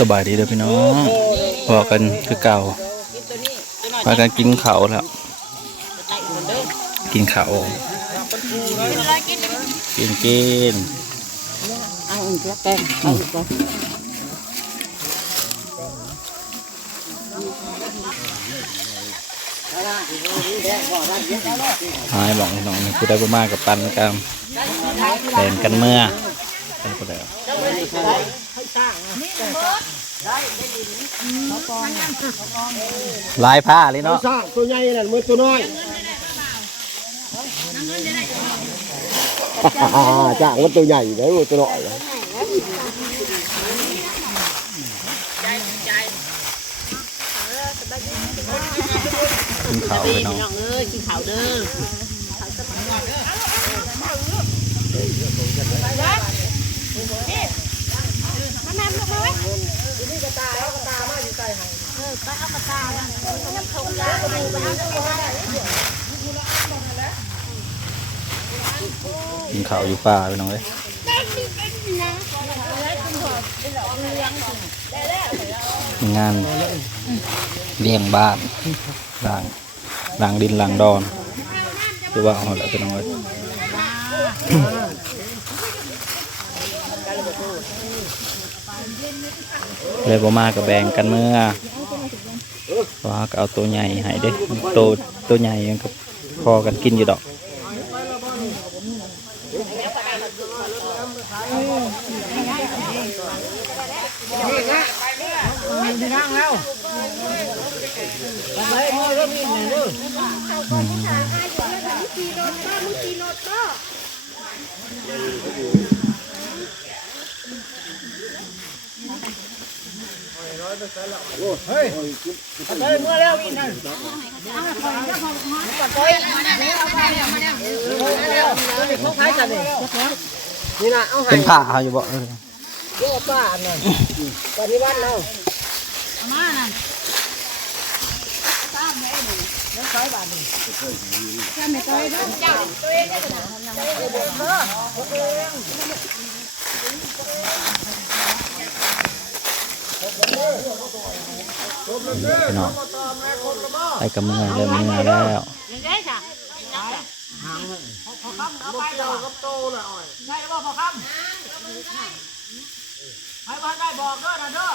สบายดีเด้อพี่น้องพอกันคือเก่าพากันกินข้าวแล้วกินข้าวกินหายบอกน้องผู้ได้บ่มากกับปันกันแทนกันเมื่อเป็นคนเดียวลายผ้าเลยเนาะตัวใหญ่นั่นมือตัวน้อยจ้างก็ตัวใหญ่เลยมือตัวน้อยกินข้าวไปน้องกินข้าวเด้อมาแม่ลูกมาไว้นี่กระตาเอากระตามาอยู่ใต้ให้ไปเอากระตาน้ำทงยาก็ดูไปเอากินข้าวอยู่ป่าไปน้องเลยงานเลี้ยงบ้านล้างดินล้างดอนคือว่าเอาแล้วไปน้องเลยเลยบ่มากับแบ่งกันเมื่อว่าก็เอาตัวใหญ่ให้เด้ตัวใหญ่ยังกับพอกันกินอยู่ดอกเฮ้ยเมื่อแล้วนี่นั่นเป็นผ้าเขาอยู่บ่เยอะป้านั่นปฏิวัติเรามานั่นพี่น้องไปกับเมื่อเริ่มเมื่อแล้วให้บ้านได้บอกเด้อนะเด้อ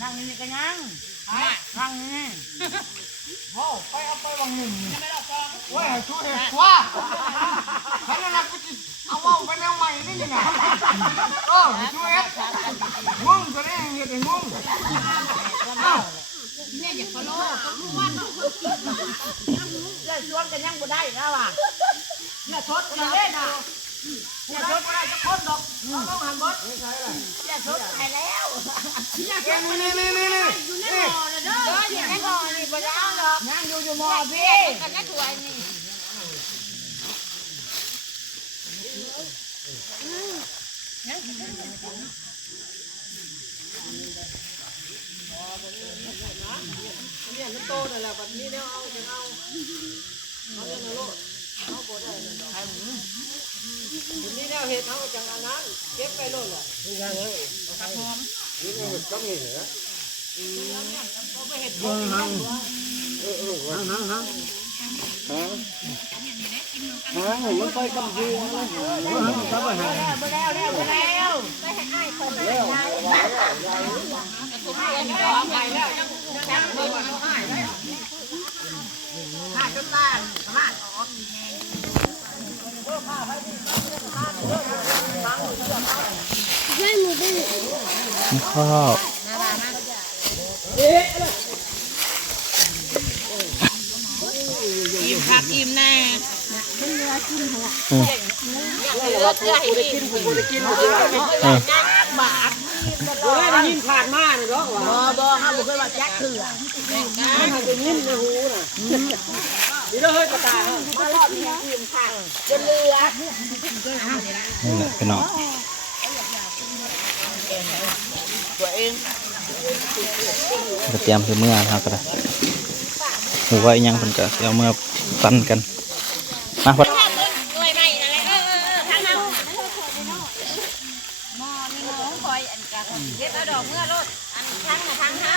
นั่งนี่กันยังนั่งนี่โว้ไปเอาไปวังหนึ่งเว้ยช่วยว่าใครน่ะกูจะเอาว่าวไปแนวใหม่นี่ยังไงช่วยงงตัวนี้เห็นงงเนี่ยอย่าขอโลก็รู้ว่าเนี่ยชวนกันยังบ่ได้แล้วอ่ะเนี่ยชดกันเล่นอ่ะเนี่ยชดบ่ได้จะคนดอกต้องหันบดเนี่ยชดไปแล้วเนี่ยชดนี่อยู่ในหม้อเด้ออยู่ในหม้อนี่บ่ได้หรอกนั่งอยู่หม้อพี่กันนะถ้วยนี่เนี่ยมันโตนั่นแหละแบบนี้เนี่ยเอาเนี่ยนะลูกเอาบ่ได้นั่นดอกนี่เนี่ยเห็ดเอาจังอันนั้นเก็บไปโลดแหละนี่ยังไงครับผมนี่ก็เห็ดก็มีเหรอหังมันไปกำยืนหังก็ไปหังไปแล้วไปให้อ้ายคนแล้วผมเรียนอยู่แล้วไปแล้วจังเลยมันหายแล้วหายจนตายหายออกข้าวอิ่มครับอิ่มแน่มันเนื้อกินหัวเลือดให้กินบาดได้ยินผ่านมาเลยเนาะบ่ห้ามบ่เคยว่าแจ็คคือมันให้ได้ยินในหูน่ะนี่เด้อเฮ้ยกระต่ายมารอบนี้อิ่มค่ะจนเลือดนี่แหละพี่น้องตัวเอง จะเตรียมคือเมื่อครับก็ได้หรือว่ายังเป็นกะเอาเมื่อปั้นกัน มาพอ รวยใหม่อะไรทางเราหม้อนี่หม้อของคอยอันกะเก็บเอาดอกเมื่อรถอันทางทางเฮา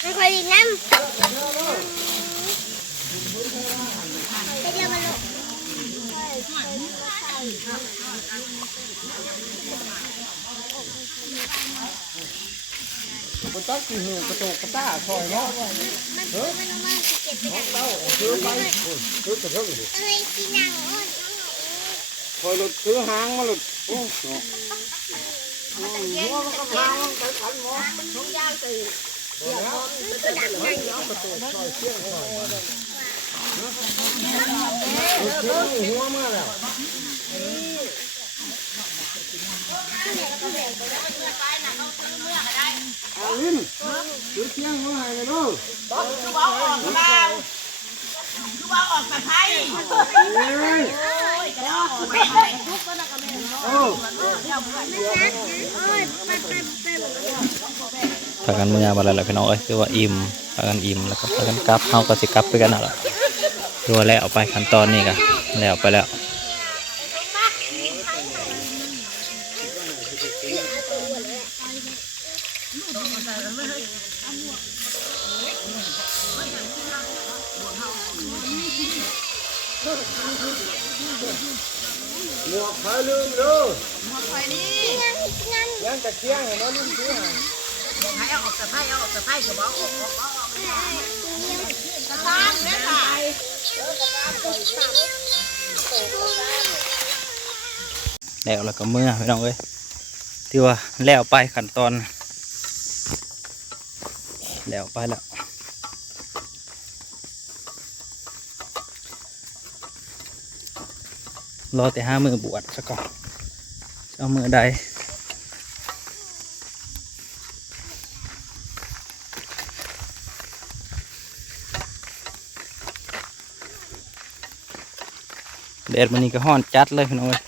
ไม่ค่อยดีน้ำไปเดี๋ยวมาลง มันต้องกินหูกระโตกกระต้าคอยเนาะ มันเอามาเก็บไปดัก เต้าซื้อไปซื้อกระเทิงดิ เอ้ยที่นั่งอ้น คอยหลุดซื้อหางมาหลุดโอ้โหหัวมันก็พางมันไปขันหมอ ทุกอย่างตื่น มันก็ดักนั่งอยู่ กระโตกคอยเชี่ยงคอยหัวมาแล้ว อาวินซื้อเที่ยงมาให้เลยเนาะ ดูเอาออกมาดูเอาออกจากไทย เอ้ย แล้วออกไปทุกคนก็ไม่รู้ โอ้ พากันมือมาแล้วแหละพี่น้องเอ้ยคือว่าอิ่มพากันอิ่มแล้วก็พากันกลับเฮาก็สิกลับไปกันนั่นแหละคือว่าแล้วไปขั้นตอนนี้ก็แล้วไปแล้ว หมวกไฟลืมเด้อ นั่งนั่ง ยังกระเที่ยงเห็นว่าลืมซื้อให้ ให้เอาออกจากไทยเอาออกจากไทยก็บอกออกสะพานเนี่ยค่ะ แล้วก็เมื่อพี่น้องเอ้ยที่ว่าแล้วไปขั้นตอนแล้วไปแล้วรอแต่5 มื้อบวชซะก่อนจะเอามื้อใดแดดมันนี่ก็ฮ้อนจัดเลยพี่น้องเอ้ย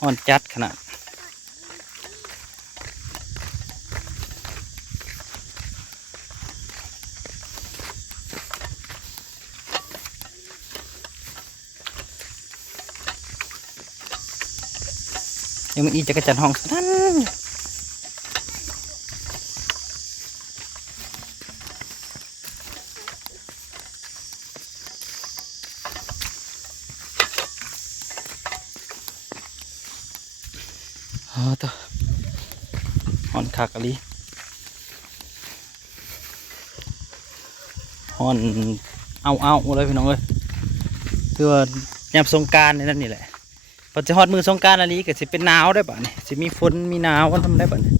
ฮ้อนจัดขนาดยังมีอีจักรจันทร์ห้องนั่นตัวฮอนคักอะลีฮอนเอาเลยพี่น้องเอ้ยคือว่ายามสงกรานต์นี่แหละพอจะฮอดมือสงกรานต์อะลีก็สิเป็นหนาวได้ป่ะนี่สิมีฝนมีหนาวทำได้ป่ะนี่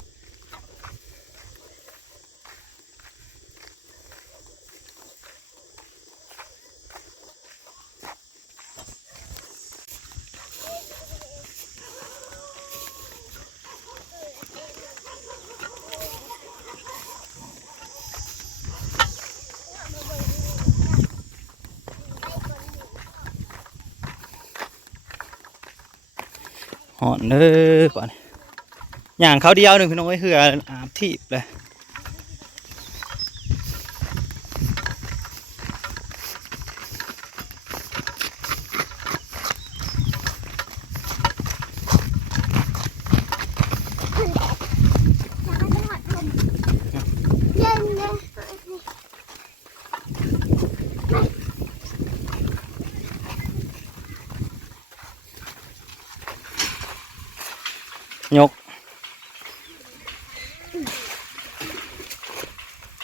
ฮอนเด้อป่ะนี่อย่างเขาเดียวหนึ่งพี่น้องเอ้ยคืออาบที่เลย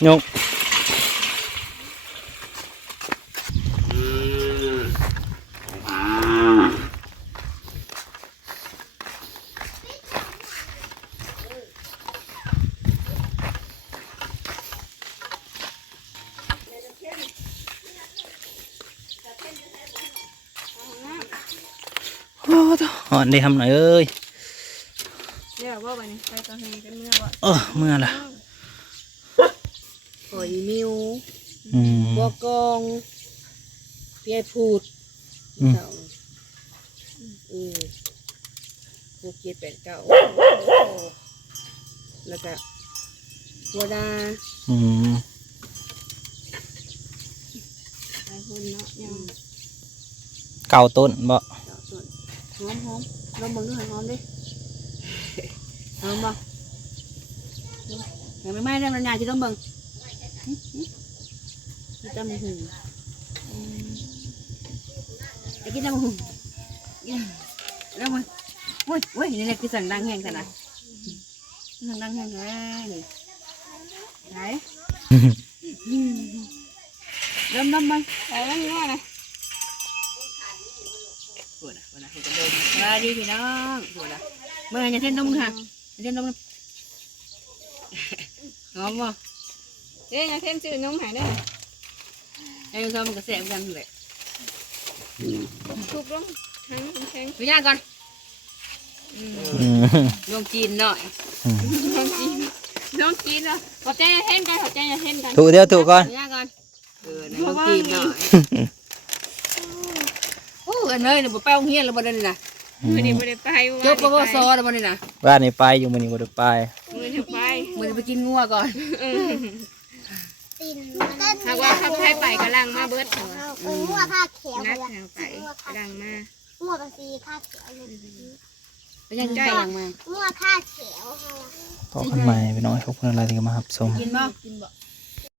ยกโอ้ตัวฮอนได้ทำหน่อยเอ้ย เดี๋ยวว่าไปนี่ไปตอนนี้กันเมื่อว่า เมื่อละ หอยมิว อืม บัวกองเปียพูด 6 7 8 9แล้วก็บัวดา อืม หลายคนเนาะยัง เก่าต้นบ่ เจาะส่วนหอมลองเบิ่งดูหอมดิหอมบ่เห็นไหมได้มันยาที่ต้องเบิ่งกินตำหูกินตำหูแล้วมันโอ้ยนี่คือสั่งดังแห้งขนาดสั่งดังแห้งแท้เลยไหนเริ่มมันแต่แล้วนี่ว่าไงปวดปวดปวดจะโดนมาดีพี่น้องปวดเมื่อไงจะเส้นต้มค่ะเส้นต้มหอมบ่เอ๊ยยังเส้นชื่อนมหายได้ไอ้ซ้อมกระแสกันเลยทุบลงทั้งแข็งดูย่างก่อนลงจีนหน่อยลงจีนเหรอขอใจเห็นกันขอใจเห็นกัน ถูเดียวถูก่อน ดูย่างก่อนลงจีนหน่อยโอ้กันเลยเนี่ยบ่ไปโรงเรียนแล้วบ่ได้นี่นะ มื้อนี้บ่ได้ไป จบปวสแล้วบ่นี่นะ ว่านี่ไปอยู่มื้อนี้บ่ได้ไป มื้อนี้ไป มื้อนี้ไปกินงัวก่อน ตีนต้น หากว่าเขาไปไปกำลังมาเบิดเหรอ งัวผ้าเขียว นัดแถวไปกำลังมา งัวภาษีผ้าเขียวเลย ไปยังใจยังมา งัวผ้าเขียว พอกันใหม่พี่น้องทุกคนอะไรที่มารับชม กินบ่